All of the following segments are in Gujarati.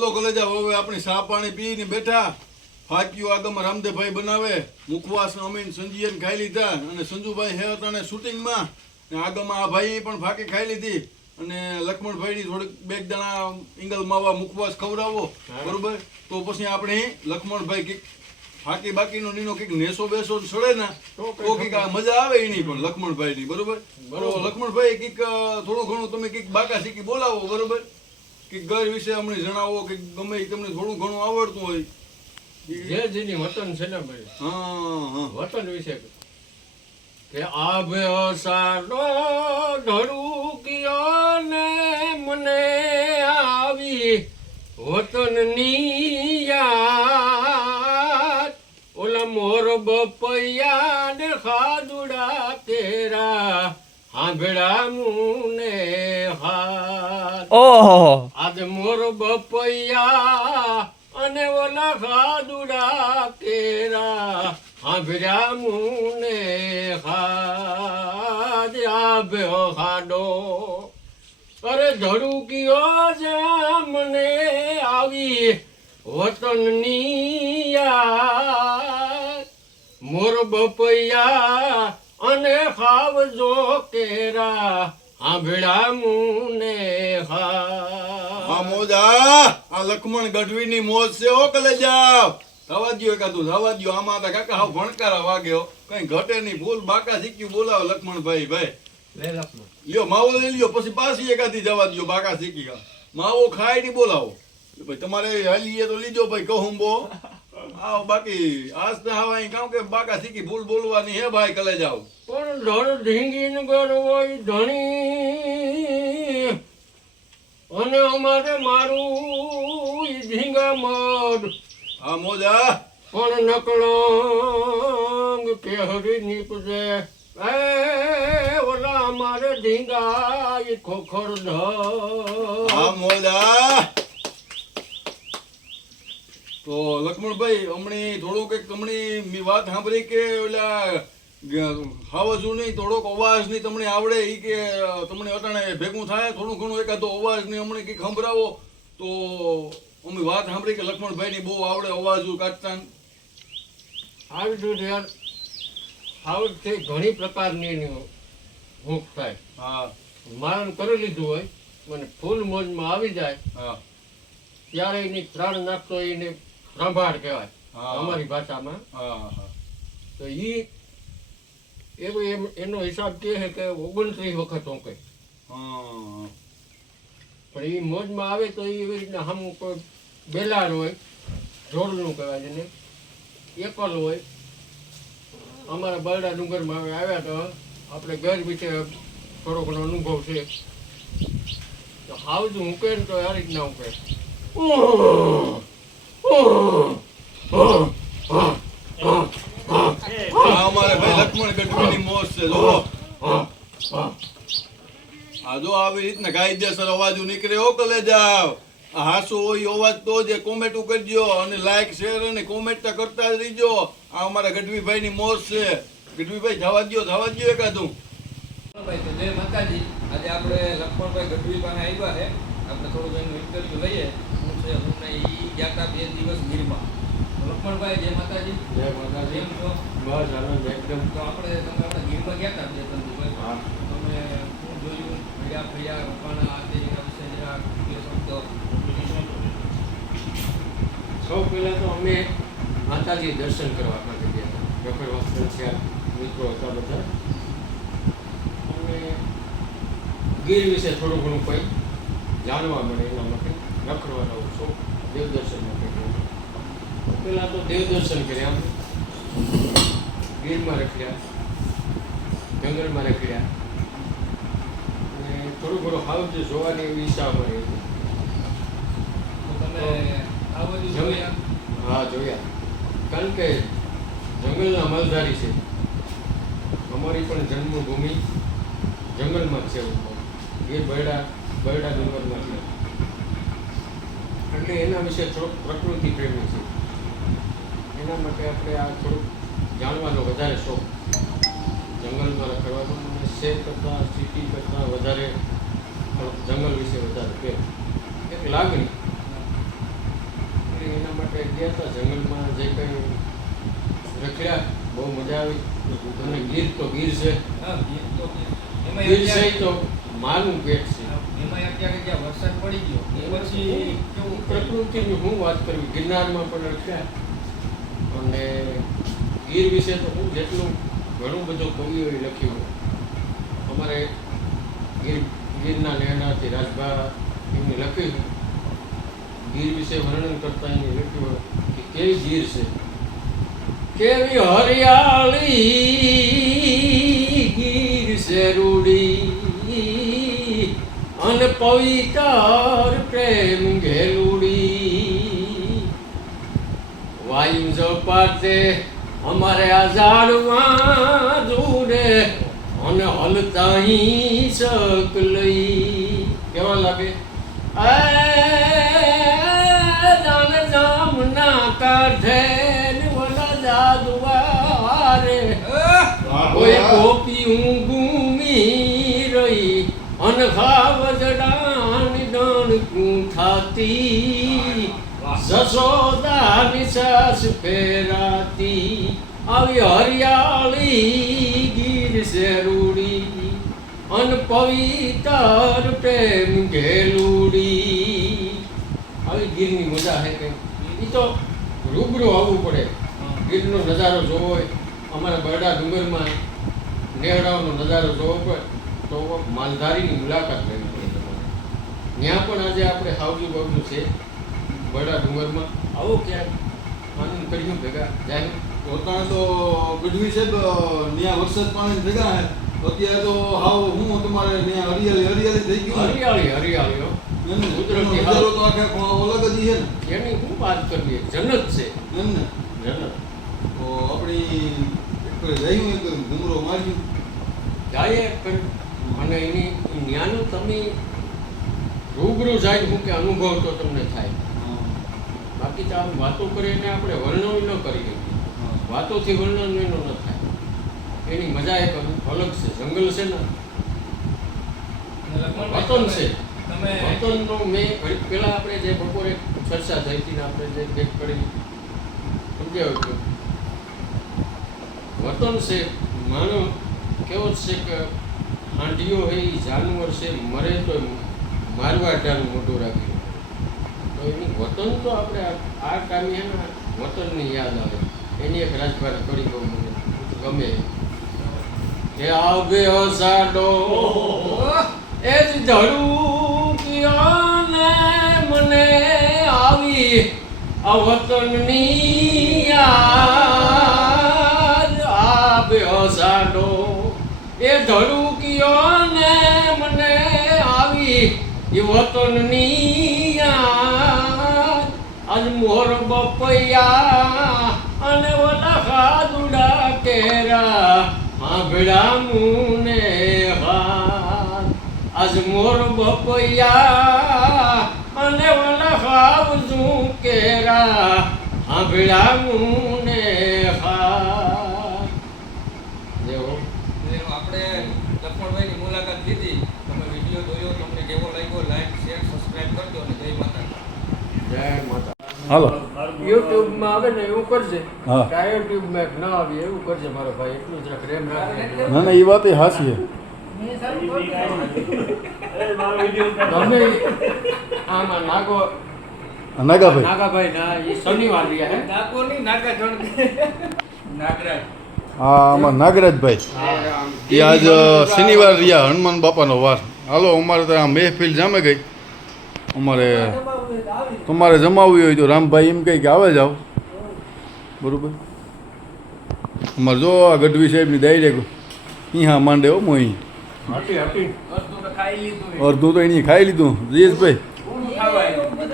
હલો કલેજા હવે આપણી સા પાણી પીને બેઠા. ફાક્યું આગમ રામદેવભાઈ બનાવે. મુખવાસ અમીન સંજીયન ખાઈ લીધા. અને સંજુભાઈ હે હતા શૂટિંગમાં. ને આગમાં આ ભાઈ પણ ફાકી ખાઈ લીધી. અને લક્ષ્મણભાઈની થોડીક બે દાણા ઇંગલ માવા મુખવાસ ખવડાવો. બરોબર? તો પછી આપણે લક્ષ્મણભાઈ કંઈક ફાકી બાકીનો નીનો કંઈક નેસો બેસો સડે ને તો કંઈક મજા આવે એની પણ લક્ષ્મણભાઈની. બરોબર? બરોબર. લક્ષ્મણભાઈ કંઈક થોડું ઘણું તમે કંઈક બાકા શીખી બોલાવો. બરોબર? કે ઘર વિશે અમને જણાવો કે ગમે એ તમને થોડું ઘણું આવડતું હોય. જે જેની વતન છે ને ભાઈ હા હા. વતન વિશે કે આભે સાડો ધરું કિયો ને મને આવી વતનની યાદ. ઓલા મોર બપૈયા ને ખાદુડા તેરા હાંભળા મુને હાથ. ઓહો. આજે મોર બપૈયા અને ઓલા ખાદુડા કેરા. હાંભળ્યા મુને હાજ આભે ખાડો અરે ધડુકીઓ જામને આવી વતનની મોર બપૈયા અને ખાવજો કેરા આંભળા મુને હા હા મોજા આ લક્ષ્મણ ગઢવીની મોજ છે ઓ કલે જાવ થવા કા એકાદું થવા દ્યો. આમાં તો કાકા હાવ ભણકારા વાગ્યો કઈ ઘટે નહીં. ભૂલ બાકા શીખ્યું. બોલાવો લક્ષ્મણભાઈ ભાઈ. લ્યો માવો લઈ લ્યો. પછી પાછી એકાદી જવા દ્યો બાકા શીખી ગયા. માવો ખાયની બોલાવો. ભાઈ તમારે હાલીએ તો લીજો ભાઈ કહું બો. આવ બાકી. આજ તો હવે અહીં કામ કે બાકા શીખી ભૂલ બોલવાની હે ભાઈ કલે જાવ પણ ધડ ઢીંગીન ગર હોય ધણી. અને અમારે મારું ઢીંગા મડ હા મોજા. પણ નકળંગ કે હરી નીપજે. એ ઓલા અમારે ઢીંગા ખોખર ધ હા મોજા. તો લક્ષ્મણભાઈ હમણી થોડુંક એક હમણી મી વાત સાંભળી કે ઓલા હાવજુ નહીં થોડોક અવાજ નહીં તમને આવડે એ કે તમને અટાણે ભેગું થાય થોડું ઘણું એકાદો અવાજ નહીં હમણાં કંઈક સંભળાવો. તો અમે વાત સાંભળી કે લક્ષ્મણભાઈની બહુ આવડે અવાજો કાઢતા. આવી દૂધ યાર આવું તે ઘણી પ્રકારની એની ભૂખ થાય. હા. મારણ કરી લીધું હોય મને ફૂલ મોજમાં આવી જાય. હા. ત્યારે એની પ્રાણ નાખતો એને પ્રભાળ કહેવાય અમારી ભાષામાં. હા હા. તો ઈ એવો એમ એનો હિસાબ કે છે કે ઓગણત્રીસ વખત હું હા. પણ એ મોજમાં આવે તો એ એવી રીતના હમ કોઈ બેલાર હોય જોડનું કહેવાય જેને એકલ હોય. અમારા બરડા ડુંગરમાં હવે આવ્યા તો આપણે ઘર વિશે થોડો ઘણો અનુભવ છે. તો હાવજું હું કહે ને તો આ રીતના હું કહે આ જો આવી રીતના કાયદેસર અવાજો નીકળે, હો કલે જાવ કરજો અને લાઈક શેર અને કોમેન્ટ કરતા રહીજો. આ અમારા ગઢવીભાઈ ની મોજ છે. ગઢવીભાઈ, જવા દ્યો જવા દ્યો એકાદું. ભાઈ આજે આપણે લક્ષ્મણભાઈ ગઢવી પાસે આવ્યા છે. આપણે થોડું ઇન્ટરવ્યુ લઈએ. ગયા તા બે દિવસ ગીરમાં લક્ષ્મણભાઈ જય માતાજી. જય માતાજી. કેમ છો? બસ આનંદ એકદમ. તો આપણે તમે આપણે ગીરમાં ગયા તા બે ત્રણ દિવસ. હા. તમે શું જોયું? ભૈયા ભૈયા રોકાણા આ તે વિશે જરા બે શબ્દો સૌ પહેલાં તો અમે માતાજી દર્શન કરવા માટે ગયા હતા. ડૉક્ટર વાસ્તવ મિત્રો હતા બધા. અમે ગીર વિશે થોડું ઘણું કંઈ જાણવા મળે એના માટે લખવાનો શોખ દેવ દર્શન માટે ગયો. તો પહેલાં દેવ દર્શન કર્યા. ગીરમાં રખડ્યા. જંગલમાં રખડ્યા. અને થોડું ઘણું હાવ જે જોવાની એવી ઈચ્છા મળી હતી. તમે આ બધું જોયા? હા જોયા. કારણ કે જંગલના અમલદારી છે. અમારી પણ જન્મભૂમિ જંગલમાં જ છે. ગીર બરડા બરડા જંગલમાં છે એટલે એના વિશે થોડુંક પ્રકૃતિ પ્રેમી છે એના માટે આપણે આ થોડુંક જાણવાનો વધારે શોખ. જંગલમાં રખડવાનો અને શહેર કરતાં સિટી કરતાં વધારે થોડુંક જંગલ વિશે વધારે પ્રેમ. એક લાગણી. ગયા હતા જંગલમાં જે કંઈ રખડ્યા બહુ મજા આવી. તમને ગીર તો ગીર છે. ગીર છે તો માનું પેટ છે. એમાંય અત્યારે જ્યાં વરસાદ પડી ગયો એ પછી કેવું પ્રકૃતિની હું વાત કરવી ગિરનારમાં પણ લખ્યા અને ગીર વિશે તો હું જેટલું ઘણું બધું કવિઓએ લખ્યું અમારે ગીર ગીરના નહેણાથી રાજભા એમને લખ્યું ગીર વિશે વર્ણન કરતા એમને લખ્યું કે કેવી ગીર છે? કેવી હરિયાળી ગીર છે રૂડી. અન પવિત્ર પ્રેમ ઘેલુડી વાયુ ઝપાટે અમારે આ ઝાડમાં જોડે અને હલતા શક લઈ. કેવા લાગે? જાન જામના કાઢે જાદુઆરે કોઈ ગોપી અન જડાણી ડણ થાતી જસોદાની વિશાસ ફેરાતી આવી હરિયાળી ગીર શેરુડી અન પવિત્ર પ્રેમ ઘેલુડી. આવી ગીરની મજા હે કે એ તો રૂબરૂ આવવું પડે. ગીરનો નજારો જોવો હોય. અમારા બરડા ડુંગરમાં નેહડાઓનો નજારો જોવો પડે. તો માલધારીની મુલાકાત લેવી પડે તમારે. ત્યાં પણ આજે આપણે હાવજુ બાવજુ છે. બરડા ડુંગરમાં. આવો ક્યાંક આનંદ કર્યું ભેગા. જાય પોતાને તો ગઢવી છે ત્યાં વરસાદ પાણી ભેગા હે અત્યારે તો હાવ હું તમારે ત્યાં હરિયાળી હરિયાળી થઈ ગયું હરિયાળી હરિયાળી. કુદરતી એનો તો આખે અલગ જ છે ને. એની શું વાત કરવી? જન્નત છે. જન્નત તો આપણી એક રહ્યું એક ઘૂમરો માર્યું જાય પણ અને એની જ્ઞાનું તમે રૂબરૂ જાય હું કે અનુભવ તો તમને થાય. બાકી તો આમ વાતો કરીને આપણે વર્ણન ન કરીએ વાતોથી વર્ણન એનું ન થાય. એની મજા એક અલગ છે. જંગલ છે ને. વતન છે. વતનનો મેં પેલા આપણે જે બપોરે ચર્ચા થઈ હતી આપણે જે ભેટ કરી. સમજાવ્યું હતું વતન છે. માનો કેવો છે કે હાંડીઓ એ જાનવર છે, મરે તો મારવા ટાણું મોટું રાખ્યું તો એની વતન તો આપણે આ- ટાઈમે વતનની યાદ આવે. એની એક રાજભાષા કરી દઉં મને, ગમે. હે આવે અસાડો એ જ ધડુકિયાને મને આવી આ વતનની યાદ. આવે અસાડો એ ધડુકિયાને મને આવી એ વતનની આજ મોર બપૈયા અને ઓલા ખાદુડા કેરા આંભળા મુને આજ મોર બપૈયા અને ઓલા ખાવજું કેરા આંભળા મુને હાથ જેવો આપણે લક્ષ્મણભાઈની મુલાકાત લીધી તમે વીડિયો જોયો તમને કેવો લાગ્યો લાઈક શેર સબસ્ક્રાઇબ કરજો અને જય માતા જય માતા હાલો. યુટ્યુબમાં આવે ને એવું કરજે. હા. કે યુટ્યુબમાં એક ના આવે એવું કરજે મારો ભાઈ. એટલું જ રાખ રેમ રાખજે. ના ના એ વાત એ હાસી ઈ. આમાં નાગો નાગાભાઈ. નાગાભાઈ ના એ શનિવાર રહ્યા હે? નાગોની નાગા જણ નાગરાજ. હા આમાં નાગરાજભાઈ. એ આજ શનિવાર રહ્યા હનુમાન બાપાનો વાર. હાલો અમારે તો આ મહેફિલ જામે ગઈ. અમારે તમારે જમાવવી હોય તો રામભાઈ એમ કહે કે આવે જાઓ બરોબર? અમારે જો આ ગઢવી સાહેબની ડાયરેક્ટ અહીંયા માંડે હો મોઈ અહીં અડધું તો એની ખાઈ લીધું. જયેશભાઈ?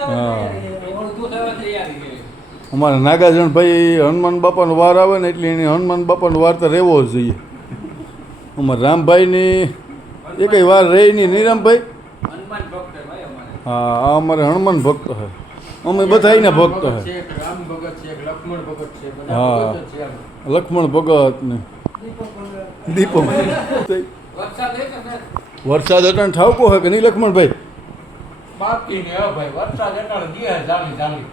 હા. અમારા અમારા નાગાજણભાઈ હનુમાન બાપાનો વાર આવે ને એટલે એને હનુમાન બાપાનો વાર તો રહેવો જ જોઈએ. અમારા રામભાઈની એ કઈ વાર રહી નહીં. નહીં રામભાઈ હનુમાન ભક્ત ભાઈ અમારે હા, આ અમારે હનુમાન ભક્ત છે અમે બધા એના ભક્ત છે હા. લક્ષ્મણ ભગત ને. દીપો વરસાદ અટાણ ઠાવકો હોય કે નહીં, લક્ષ્મણભાઈ?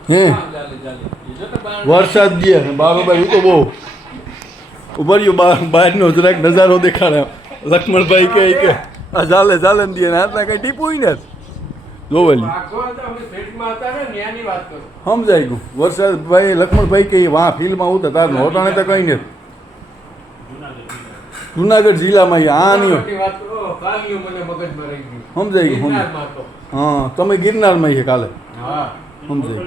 હે. વરસાદ બારોબાર હું તો બહુ. ઉભર્યું બાર બહારનો જરાક નજારો દેખાડે. લક્ષ્મણભાઈ કહે કે આ ઝાલે ઝાલે દે હાથના કઈ ટીપું ને જોવેલી આગળ તો અમે ફિલ્ડમાં હતા ને ત્યાંની વાત કરું સમજાઈ ગયું. વરસાદ ભાઈ લક્ષ્મણભાઈ કે વાહ ફિલ્ડમાં ઉતર તાર હોટાણે તો કઈ નથી જુનાગઢ જિલ્લામાં આ નહીં રહી ગયું. હા તમે ગિરનારમાં છે કાલે. સમજાય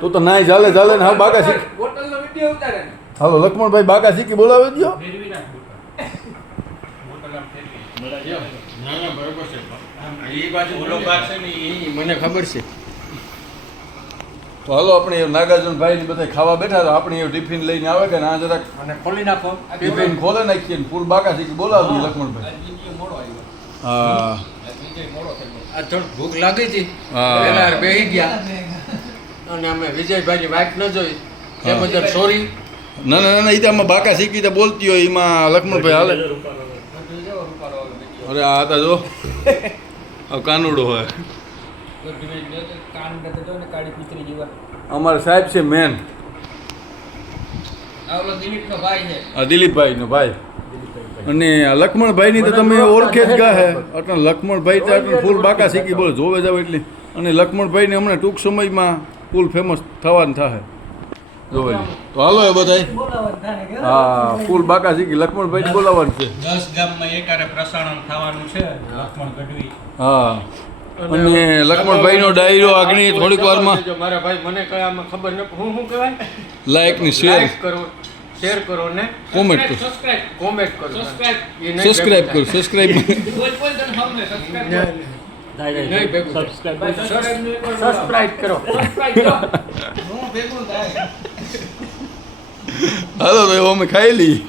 તો તો નાય ચાલે ચાલે ને હા બાકા શીખ. હાલો લક્ષ્મણભાઈ બાકા શીખી બોલાવે દો ના ના બરોબર છે. મને ખબર છે. તો હાલો આપણે નાગાર્જુનભાઈ ને બધા ખાવા બેઠા તો આપણે એવું ટિફિન લઈને આવે કે ના જરાક મને ખોલી નાખો. ટિફિન ખોલે નાખીએ ને ફૂલ બાકા શીખી બોલાવી લક્ષ્મણભાઈ. હા. આ થોડી ભૂખ લાગી હતી. પેલા બે બેહી ગયા. અને અમે વિજયભાઈની વાત ન જોઈ. એ. બદલ સોરી ના ના ના, એ તો આમાં બાકા શીખી તો બોલતી હોય એમાં લક્ષ્મણભાઈ હાલે. અરે આ હતા જો. કાનુડો હોય. ને અમારા સાહેબ છે મેન દિલીપભાઈ નો ભાઈ. અને લક્ષ્મણભાઈ ની તો તમે ઓળખે જ ગા હે. એટલે લક્ષ્મણભાઈ તો એટલે ફૂલ બાકા શીખી, બોલો, જોવે જાવ એટલે. અને લક્ષ્મણભાઈને હમણાં ટૂંક સમયમાં ફૂલ ફેમસ થવાનું થાય જોવે તો હાલો એ બધાય. હા ફૂલ બાકા શીખી લક્ષ્મણભાઈ બોલાવવાનું છે. દસ ગામમાં એકારે પ્રસારણ થવાનું છે લક્ષ્મણ ગઢવી. હા. અને લક્ષ્મણભાઈનો ડાયરો આગળ થોડીક વારમાં મારા ભાઈ મને કયા આમાં ખબર ન હું શું કહેવાય? લાયકની શેર લાઈક કરો શેર કરો ને. કોમેન્ટ કરો. સબસ્ક્રાઇબ કોમેન્ટ કરો સબસ્ક્રાઇબ કરો સબસ્ક્રાઇબ કરો નહીં ભેગું થાય. સબસ્ક્રાઇબ નહીં કરો. સબસ્ક્રાઇબ કરો. સબસ્ક્રાઇબ કરો. હું ભેગું થાય. હાલો તો એવું અમે ખાઈ લઈએ